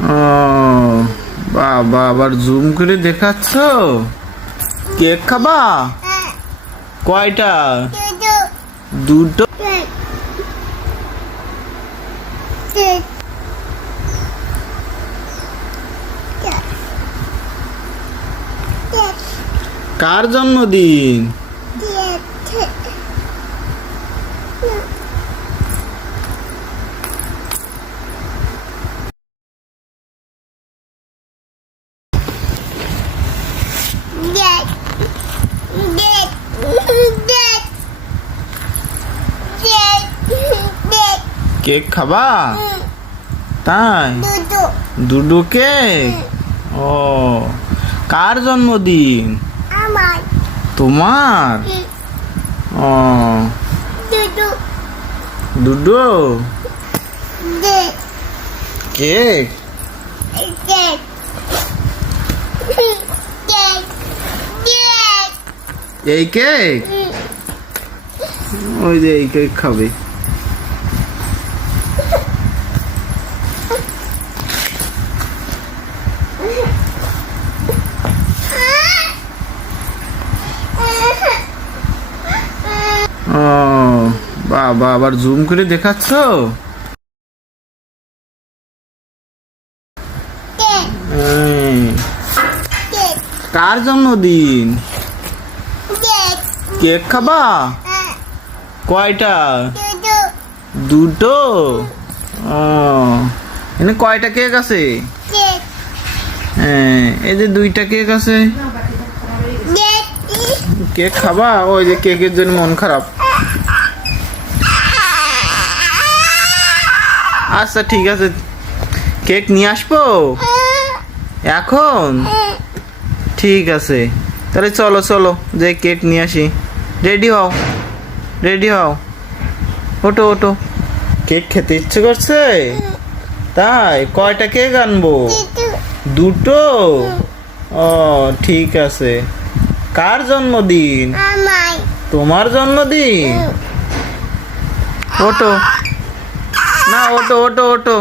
ও বাবা, আবার জুম করে দেখাচ্ছ। কেক খাবা? কয়টা? দুটো। কার জন্মদিন? কেক খাবা? তাই? দুটো কেক? ও, কার জন্মদিন? তোমার? ও, দুটো কেক? এই কেক? ওই যে এই কেক খাবে। ও বাবা, আবার জুম করে দেখাচ্ছ। কার জন্মদিন? কেক খাবা? কয়টা? দুটো। ও, এখানে কয়টা কেক আছে? হ্যাঁ, এই যে দুইটা কেক আছে। কেক খাবা? ওই যে কেকের জন্য মন খারাপ। আচ্ছা ঠিক আছে, কেক নিয়ে আসবো এখন। ঠিক আছে, তাহলে চলো চলো যে কেক নিয়ে আসি। রেডি হও, রেডি হও, ওটো ওটো। কেক খেতে ইচ্ছে করছে? তাই? কয়টা কেক আনবো? দুটো। ও ঠিক আছে। কার জন্মদিন? তোমার জন্মদিন? ওটো না, ওটো ওটো ওটো।